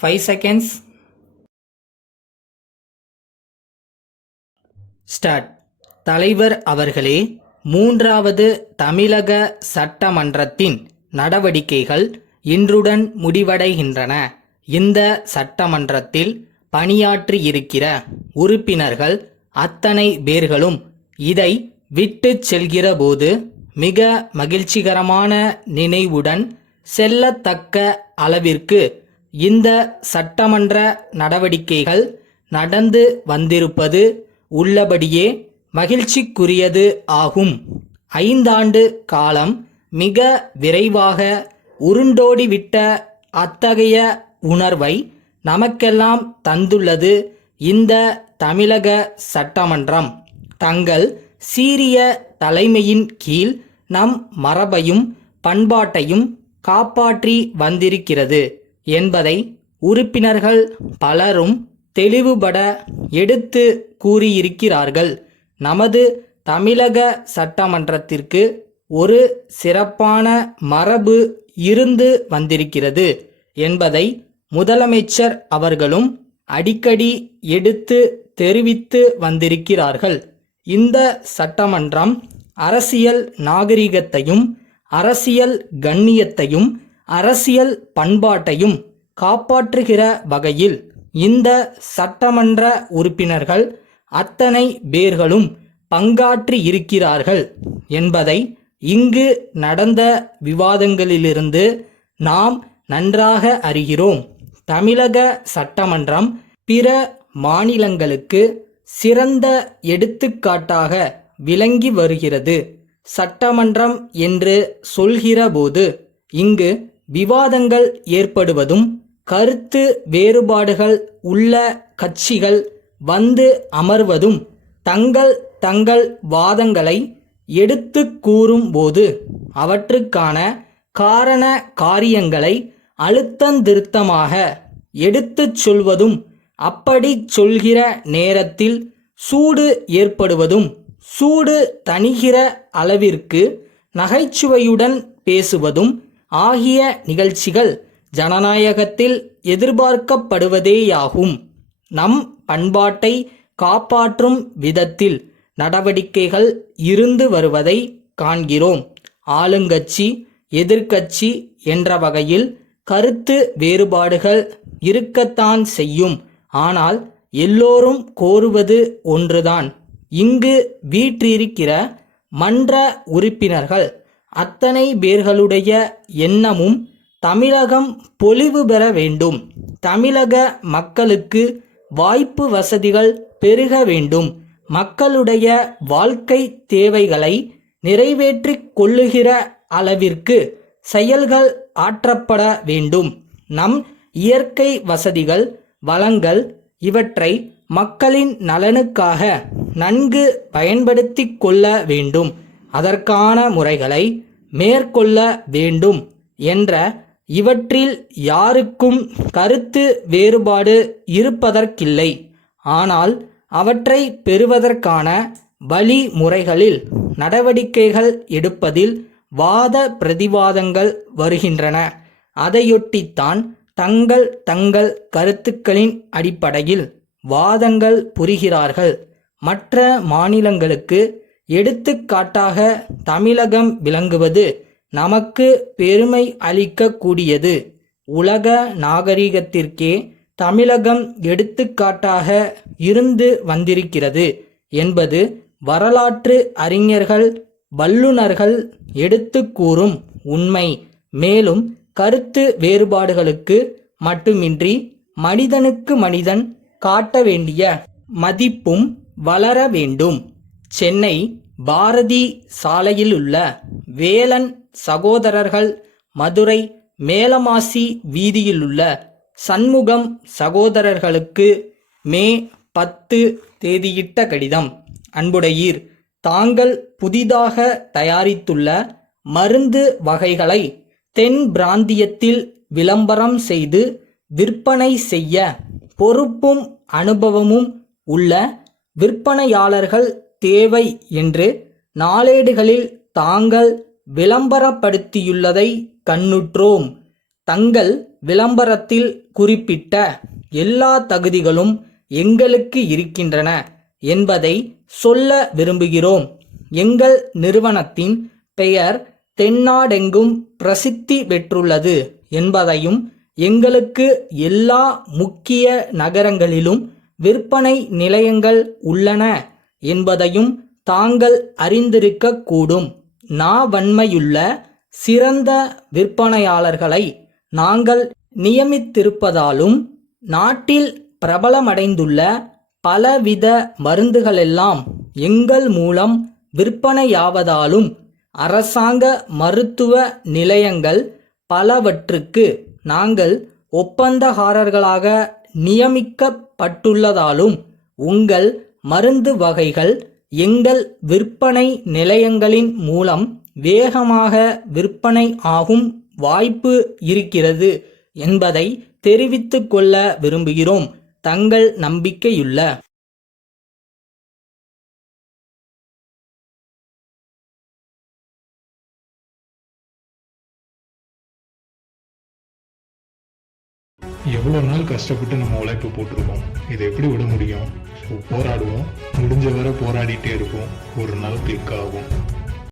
5 seconds. Start. தலைவர் அவர்களே, மூன்றாவது தமிழக சட்டமன்றத்தின் நடவடிக்கைகள் இன்றுடன் முடிவடைகின்றன. இந்த சட்டமன்றத்தில் பணியாற்றியிருக்கிற உறுப்பினர்கள் அத்தனை பேர்களும் இதை விட்டு செல்கிற போது மிக மகிழ்ச்சிகரமான நினைவுடன் செல்லத்தக்க அளவிற்கு இந்த சட்டமன்ற நடவடிக்கைகள் நடந்து வந்திருப்பது உள்ளபடியே மகிழ்ச்சிக்குரியது ஆகும். 5 ஆண்டு காலம் மிக விரைவாக உருண்டோடிவிட்ட அத்தகைய உணர்வை நமக்கெல்லாம் தந்துள்ளது இந்த தமிழக சட்டமன்றம். தங்கள் சீரிய தலைமையின் கீழ் நம் மரபையும் பண்பாட்டையும் காப்பாற்றி வந்திருக்கிறது என்பதை உறுப்பினர்கள் பலரும் தெளிவுபட எடுத்து கூறியிருக்கிறார்கள். நமது தமிழக சட்டமன்றத்திற்கு ஒரு சிறப்பான மரபு இருந்து வந்திருக்கிறது என்பதை முதலமைச்சர் அவர்களும் அடிக்கடி எடுத்து தெரிவித்து வந்திருக்கிறார்கள். இந்த சட்டமன்றம் அரசியல் நாகரிகத்தையும் அரசியல் கண்ணியத்தையும் அரசியல் பண்பாட்டையும் காப்பாற்றுகிற வகையில் இந்த சட்டமன்ற உறுப்பினர்கள் அத்தனை பேர்களும் பங்காற்றி இருக்கிறார்கள் என்பதை இங்கு நடந்த விவாதங்களிலிருந்து நாம் நன்றாக அறிகிறோம். தமிழக சட்டமன்றம் பிற மாநிலங்களுக்கு சிறந்த எடுத்துக்காட்டாக விளங்கி வருகிறது. சட்டமன்றம் என்று சொல்கிறபோது இங்கு விவாதங்கள் ஏற்படுவதும் கருத்து வேறுபாடுகள் உள்ள கட்சிகள் வந்து அமர்வதும் தங்கள் வாதங்களை எடுத்து கூறும் போது அவற்றுக்கான காரண காரியங்களை அழுத்தந்திருத்தமாக எடுத்துச் சொல்வதும், அப்படி சொல்கிற நேரத்தில் சூடு ஏற்படுவதும், சூடு தணிகிற அளவிற்கு நகைச்சுவையுடன் பேசுவதும் ஆகிய நிகழ்ச்சிகள் ஜனநாயகத்தில் எதிர்பார்க்கப்படுவதேயாகும். நம் பண்பாட்டை காப்பாற்றும் விதத்தில் நடவடிக்கைகள் இருந்து வருவதை காண்கிறோம். ஆளுங்கட்சி எதிர்க்கட்சி என்ற வகையில் கருத்து வேறுபாடுகள் இருக்கத்தான் செய்யும். ஆனால் எல்லோரும் கோருவது ஒன்றுதான். இங்கு வீற்றிருக்கிற மன்ற உறுப்பினர்கள் அத்தனை பேர்களுடைய எண்ணமும் தமிழகம் பொலிவு பெற வேண்டும், தமிழக மக்களுக்கு வாய்ப்பு வசதிகள் பெருக வேண்டும், மக்களுடைய வாழ்க்கை தேவைகளை நிறைவேற்றிக் கொள்ளுகிற அளவிற்கு செயல்கள் ஆற்றப்பட வேண்டும். நம் இயற்கை வசதிகள் வளங்கள் இவற்றை மக்களின் நலனுக்காக நன்கு பயன்படுத்தி கொள்ள வேண்டும், அதற்கான முறைகளை மேற்கொள்ள வேண்டும் என்ற இவற்றில் யாருக்கும் கருத்து வேறுபாடு இருப்பதற்கில்லை. ஆனால் அவற்றை பெறுவதற்கான வழிமுறைகளில் நடவடிக்கைகள் எடுப்பதில் வாத பிரதிவாதங்கள் வருகின்றன. அதையொட்டித்தான் தங்கள் கருத்துக்களின் அடிப்படையில் வாதங்கள் புரிகிறார்கள். மற்ற மாநிலங்களுக்கு எடுத்துக்காட்டாக தமிழகம் விளங்குவது நமக்கு பெருமை அளிக்கக்கூடியது. உலக நாகரிகத்திற்கே தமிழகம் எடுத்துக்காட்டாக இருந்து வந்திருக்கிறது என்பது வரலாற்று அறிஞர்கள் வல்லுனர்கள் எடுத்து கூறும் உண்மை. மேலும் கருத்து வேறுபாடுகளுக்கு மட்டுமின்றி மனிதனுக்கு மனிதன் காட்ட வேண்டிய மதிப்பும் வளர வேண்டும். சென்னை பாரதி சாலையிலுள்ள வேலன் சகோதரர்கள், மதுரை மேலமாசி வீதியிலுள்ள சண்முகம் சகோதரர்களுக்கு மே 10 தேதியிட்ட கடிதம். அன்புடையீர், தாங்கள் புதிதாக தயாரித்துள்ள மருந்து வகைகளை தென் பிராந்தியத்தில் விளம்பரம் செய்து விற்பனை செய்ய பொறுப்பும் அனுபவமும் உள்ள விற்பனையாளர்கள் தேவை என்று நாளேடுகளில் தாங்கள் விளம்பரப்படுத்தியுள்ளதை கண்ணுற்றோம். தங்கள் விளம்பரத்தில் குறிப்பிட்ட எல்லா தகுதிகளும் எங்களுக்கு இருக்கின்றன என்பதை சொல்ல விரும்புகிறோம். எங்கள் நிறுவனத்தின் பெயர் தென்னாடெங்கும் பிரசித்தி பெற்றுள்ளது என்பதையும், எங்களுக்கு எல்லா முக்கிய நகரங்களிலும் விற்பனை நிலையங்கள் உள்ளன என்பதையும் தாங்கள் அறிந்திருக்கக்கூடும். நாவன்மையுள்ள சிறந்த விற்பனையாளர்களை நாங்கள் நியமித்திருப்பதாலும், நாட்டில் பிரபலமடைந்துள்ள பலவித மருந்துகளெல்லாம் எங்கள் மூலம் விற்பனையாவதாலும், அரசாங்க மருத்துவ நிலையங்கள் பலவற்றுக்கு நாங்கள் ஒப்பந்தக்காரர்களாக நியமிக்கப்பட்டுள்ளதாலும், உங்கள் மருந்து வகைகள் எங்கள் விற்பனை நிலையங்களின் மூலம் வேகமாக விற்பனை ஆகும் வாய்ப்பு இருக்கிறது என்பதை தெரிவித்துக் கொள்ள விரும்புகிறோம். தங்கள் நம்பிக்கையுள்ள எவ்வளோ நாள் கஷ்டப்பட்டு நம்ம உழைப்பு போட்டிருக்கோம், இதை எப்படி விட முடியும்? ஸோ போராடுவோம், முடிஞ்ச வரை போராடிட்டே இருப்போம், ஒரு நாள் கிளிக் ஆகும்.